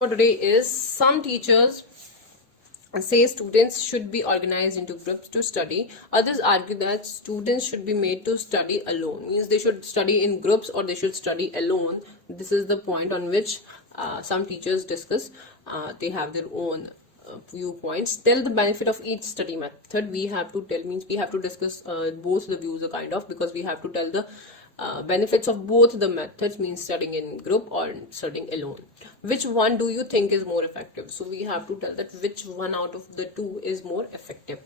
For today is some teachers say students should be organized into groups to study. Others argue that students should be made to study alone. Means they should study in groups or they should study alone. This is the point on which some teachers discuss. They have their own viewpoints. Tell the benefit of each study method. We have to tell means we have to discuss both the views kind of, because we have to tell the benefits of both the methods, means studying in group or studying alone. Which one do you think is more effective? So we have to tell that which one out of the two is more effective.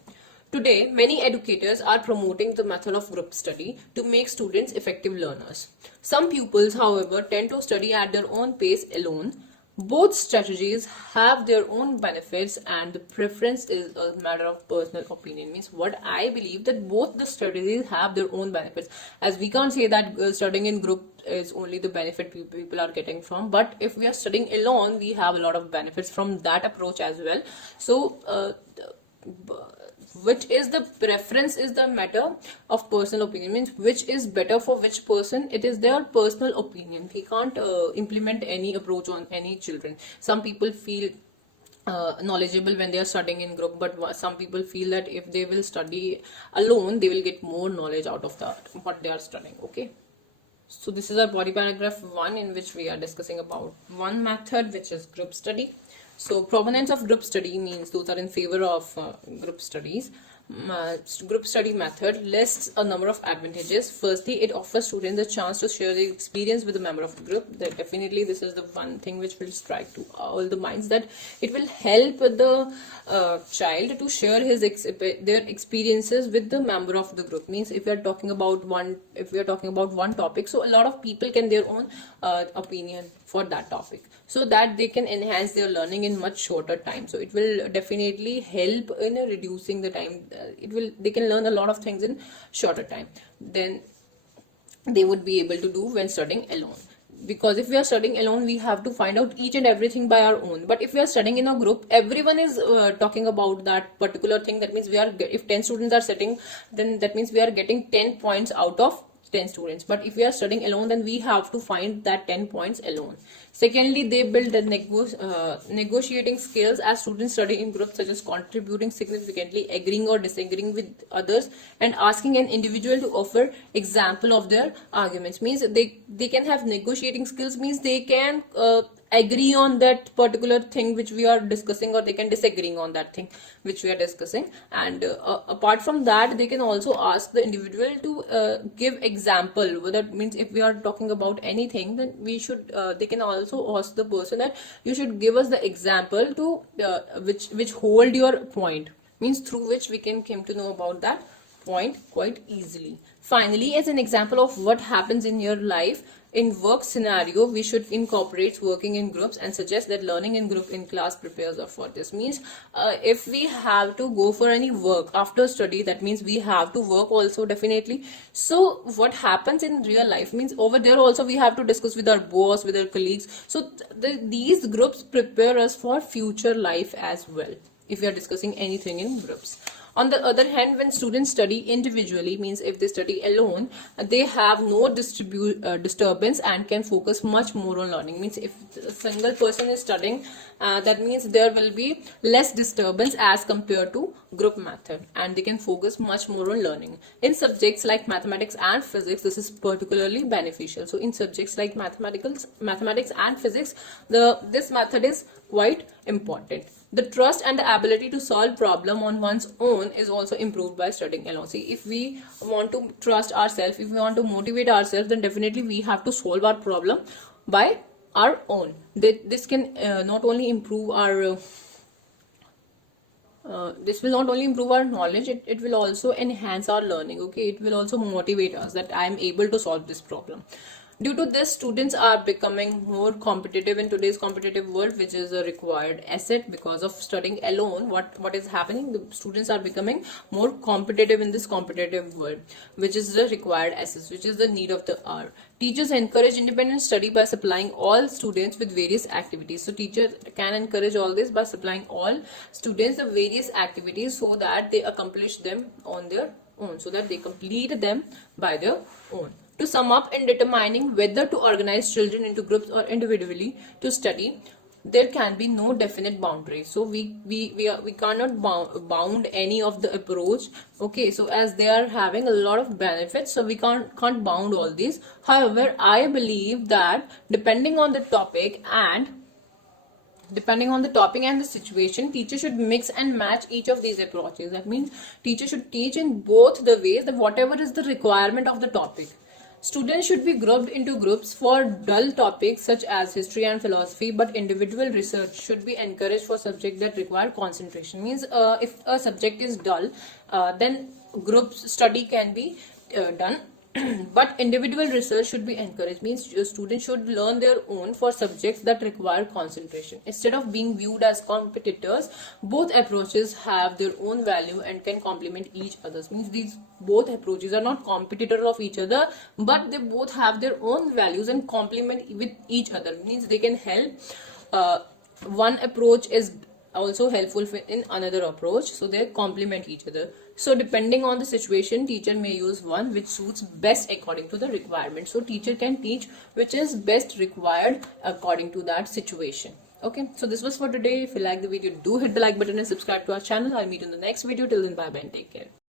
Today, many educators are promoting the method of group study to make students effective learners. Some pupils, however, tend to study at their own pace alone. Both strategies have their own benefits and the preference is a matter of personal opinion. Means what I believe that both the strategies have their own benefits, as we can't say that studying in group is only the benefit people are getting from, but if we are studying alone we have a lot of benefits from that approach as well. So which is the preference is the matter of personal opinion, means which is better for which person, it is their personal opinion. We can't implement any approach on any children. Some people feel knowledgeable when they are studying in group, but some people feel that if they will study alone they will get more knowledge out of that what they are studying. Okay, so this is our body paragraph 1, in which we are discussing about one method, which is group study. So proponents of group study means those are in favor of group studies. Group study method lists a number of advantages. Firstly, it offers students a chance to share their experience with a member of the group. That definitely this is the one thing which will strike to all the minds, that it will help the child to share their experiences with the member of the group. Means if we are talking about one topic, so a lot of people can their own opinion for that topic, so that they can enhance their learning in much shorter time. So it will definitely help in reducing the time. They can learn a lot of things in shorter time than they would be able to do when studying alone. Because if we are studying alone we have to find out each and everything by our own, but if we are studying in a group everyone is talking about that particular thing. That means if 10 students are sitting, then that means we are getting 10 points out of 10 students. But if we are studying alone, then we have to find that 10 points alone. Secondly, they build the negotiating skills as students study in groups, such as contributing significantly, agreeing or disagreeing with others, and asking an individual to offer example of their arguments. Means they can have negotiating skills, means they can agree on that particular thing which we are discussing, or they can disagree on that thing which we are discussing. And apart from that, they can also ask the individual to give example. That means if we are talking about anything, then we should they can also ask the person that you should give us the example to which hold your point, means through which we can come to know about that point quite easily. Finally, as an example of what happens in your life in work scenario, we should incorporate working in groups and suggest that learning in group in class prepares us for this. Means if we have to go for any work after study, that means we have to work also definitely. So what happens in real life, means over there also we have to discuss with our boss, with our colleagues. So these groups prepare us for future life as well, if we are discussing anything in groups. On the other hand, when students study individually, means if they study alone, they have no disturbance and can focus much more on learning. Means if a single person is studying, that means there will be less disturbance as compared to group method, and they can focus much more on learning. In subjects like mathematics and physics, this is particularly beneficial. So in subjects like mathematics and physics, this method is quite important. The trust and the ability to solve problem on one's own is also improved by studying alone. See, if we want to trust ourselves, if we want to motivate ourselves, then definitely we have to solve our problem by our own. This can not only improve our this will not only improve our knowledge, it will also enhance our learning. Okay, it will also motivate us that I am able to solve this problem. Due to this, students are becoming more competitive in today's competitive world, which is a required asset. Because of studying alone, what is happening, the students are becoming more competitive in this competitive world, which is the required asset, which is the need of the hour. Teachers encourage independent study by supplying all students with various activities. So teachers can encourage all this by supplying all students the various activities, so that they accomplish them on their own, so that they complete them by their own. To sum up, in determining whether to organize children into groups or individually to study, there can be no definite boundary. So we cannot bound any of the approach. Okay, so as they are having a lot of benefits, so we can't bound all these. However, I believe that depending on the topic and the situation, teacher should mix and match each of these approaches. That means teacher should teach in both the ways, that whatever is the requirement of the topic. Students should be grouped into groups for dull topics such as history and philosophy, but individual research should be encouraged for subjects that require concentration. Means if a subject is dull, then group study can be done. But individual research should be encouraged. Means students should learn their own for subjects that require concentration. Instead of being viewed as competitors, both approaches have their own value and can complement each other. Means these both approaches are not competitors of each other, but they both have their own values and complement with each other. Means they can help. One approach is also helpful in another approach, so they complement each other. So depending on the situation, teacher may use one which suits best according to the requirement. So teacher can teach which is best required according to that situation. Okay, so this was for today. If you like the video, do hit the like button and subscribe to our channel. I'll meet you in the next video. Till then, bye bye and take care.